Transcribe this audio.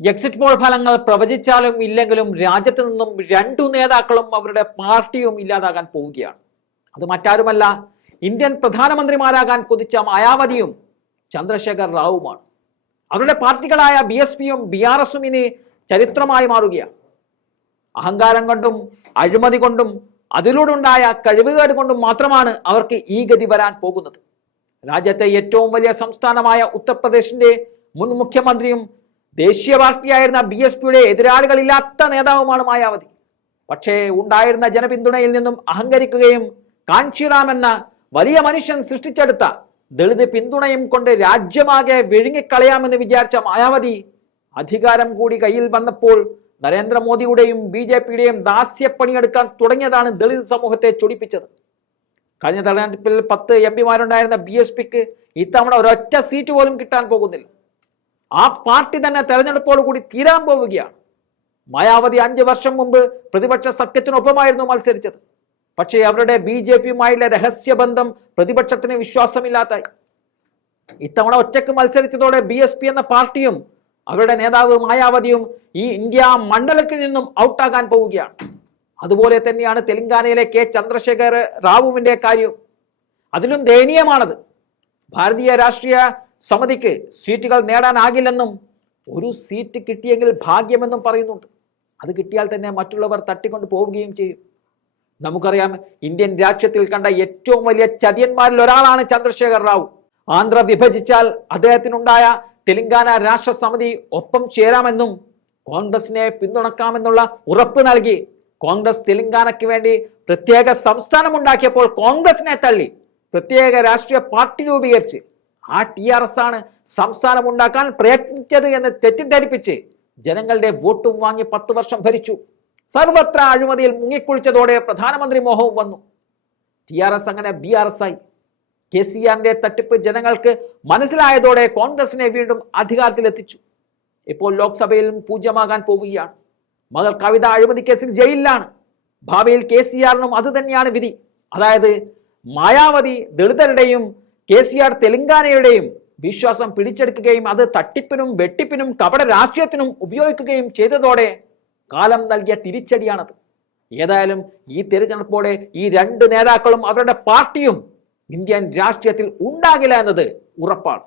Exit poll ഫലങ്ങൾ പ്രവചിച്ചാലും ഇല്ലെങ്കിലും രാജ്യത്ത് നിന്നും രണ്ടു നേതാക്കളും അവരുടെ പാർട്ടിയും ഇല്ലാതാകാൻ പോവുകയാണ്. അത് മറ്റാരുമല്ല ഇന്ത്യൻ പ്രധാനമന്ത്രിമാരാകാൻ കൊതിച്ച മായാവതിയും ചന്ദ്രശേഖർ റാവുമാണ്. അവരുടെ പാർട്ടികളായ ബി എസ് പിയും ബി ആർ എസും ഇനി ചരിത്രമായി മാറുകയാണ്. അഹങ്കാരം കൊണ്ടും അഴിമതി കൊണ്ടും അതിലൂടെ ഉണ്ടായ കഴിവുകേട് കൊണ്ടും മാത്രമാണ് അവർക്ക് ഈ ഗതി വരാൻ പോകുന്നത്. രാജ്യത്തെ ഏറ്റവും വലിയ സംസ്ഥാനമായ ഉത്തർപ്രദേശിന്റെ മുൻ മുഖ്യമന്ത്രിയും ദേശീയ പാർട്ടിയായിരുന്ന ബി എസ് പിയുടെ എതിരാളികളില്ലാത്ത നേതാവുമാണ് മായാവതി. പക്ഷേ ഉണ്ടായിരുന്ന ജനപിന്തുണയിൽ നിന്നും അഹങ്കരിക്കുകയും കാഞ്ചിറാം എന്ന വലിയ മനുഷ്യൻ സൃഷ്ടിച്ചെടുത്ത ദളിത് പിന്തുണയും കൊണ്ട് രാജ്യമാകെ വിഴുങ്ങിക്കളയാമെന്ന് വിചാരിച്ച മായാവതി അധികാരം കൂടി കയ്യിൽ വന്നപ്പോൾ നരേന്ദ്രമോദിയുടെയും ബി ജെ പിയുടെയും ദാസ്യപ്പണിയെടുക്കാൻ തുടങ്ങിയതാണ് ദളിത് സമൂഹത്തെ ചൊടിപ്പിച്ചത്. കഴിഞ്ഞ തെരഞ്ഞെടുപ്പിൽ പത്ത് എം പിമാരുണ്ടായിരുന്ന ബി എസ് പിക്ക് ഇത്തവണ ഒരൊറ്റ സീറ്റ് പോലും കിട്ടാൻ പോകുന്നില്ല. ആ പാർട്ടി തന്നെ തെരഞ്ഞെടുപ്പോട് കൂടി തീരാൻ പോവുകയാണ്. മായാവതി അഞ്ച് വർഷം മുമ്പ് പ്രതിപക്ഷ സഖ്യത്തിനൊപ്പമായിരുന്നു മത്സരിച്ചത്. പക്ഷേ അവരുടെ ബി ജെ പിയുമായുള്ള രഹസ്യബന്ധം പ്രതിപക്ഷത്തിന് വിശ്വാസമില്ലാത്തായി ഇത്തവണ ഒറ്റയ്ക്ക് മത്സരിച്ചതോടെ ബി എസ് പി എന്ന പാർട്ടിയും അവരുടെ നേതാവ് മായാവതിയും ഈ ഇന്ത്യ മണ്ഡലത്തിൽ നിന്നും ഔട്ടാകാൻ പോവുകയാണ്. അതുപോലെ തന്നെയാണ് തെലങ്കാനയിലെ കെ ചന്ദ്രശേഖർ റാവുവിന്റെ കാര്യം. അതിലും ദയനീയമാണത്. ഭാരതീയ രാഷ്ട്രീയ സമിതിക്ക് സീറ്റുകൾ നേടാനാകില്ലെന്നും ഒരു സീറ്റ് കിട്ടിയെങ്കിൽ ഭാഗ്യമെന്നും പറയുന്നുണ്ട്. അത് കിട്ടിയാൽ തന്നെ മറ്റുള്ളവർ തട്ടിക്കൊണ്ട് പോവുകയും ചെയ്യും. നമുക്കറിയാം ഇന്ത്യൻ രാഷ്ട്രീയത്തിൽ കണ്ട ഏറ്റവും വലിയ ചതിയന്മാരിൽ ഒരാളാണ് ചന്ദ്രശേഖർ റാവു. ആന്ധ്ര വിഭജിച്ചാൽ അദ്ദേഹത്തിനുണ്ടായ തെലങ്കാന രാഷ്ട്ര സമിതി ഒപ്പം ചേരാമെന്നും കോൺഗ്രസിനെ പിന്തുണക്കാമെന്നുള്ള ഉറപ്പ് നൽകി കോൺഗ്രസ് തെലങ്കാനയ്ക്ക് വേണ്ടി പ്രത്യേക സംസ്ഥാനം ഉണ്ടാക്കിയപ്പോൾ കോൺഗ്രസിനെ തള്ളി. പ്രത്യേക രാഷ്ട്രീയ പാർട്ടി രൂപീകരിച്ച്. ആ ടി ആർ എസ് ആണ് സംസ്ഥാനം ഉണ്ടാക്കാൻ പ്രയത്നിച്ചത് എന്ന് തെറ്റിദ്ധരിപ്പിച്ച് ജനങ്ങളുടെ വോട്ടും വാങ്ങി പത്ത് വർഷം ഭരിച്ചു. സർവത്ര അഴിമതിയിൽ മുങ്ങിക്കുളിച്ചതോടെ പ്രധാനമന്ത്രി മോഹവും വന്നു. ടി ആർ എസ് അങ്ങനെ ബി ആർ എസ് ആയി. കെ സി ആറിന്റെ തട്ടിപ്പ് ജനങ്ങൾക്ക് മനസ്സിലായതോടെ കോൺഗ്രസിനെ വീണ്ടും അധികാരത്തിലെത്തിച്ചു. ഇപ്പോൾ ലോക്സഭയിലും പൂജ്യമാകാൻ പോവുകയാണ്. മകൾ കവിത അഴിമതി കേസിൽ ജയിലിലാണ്. ഭാവിയിൽ കെ സി ആറിനും അത് തന്നെയാണ് വിധി. അതായത് മായാവതി ദളിതരുടെയും കെ സി ആർ തെലങ്കാനയുടെയും വിശ്വാസം പിടിച്ചെടുക്കുകയും അത് തട്ടിപ്പിനും വെട്ടിപ്പിനും കപട രാഷ്ട്രീയത്തിനും ഉപയോഗിക്കുകയും ചെയ്തതോടെ കാലം നൽകിയ തിരിച്ചടിയാണത്. ഏതായാലും ഈ തിരഞ്ഞെടുപ്പോടെ ഈ രണ്ട് നേതാക്കളും അവരുടെ പാർട്ടിയും ഇന്ത്യൻ രാഷ്ട്രീയത്തിൽ ഉണ്ടാകില്ല എന്നത് ഉറപ്പാണ്.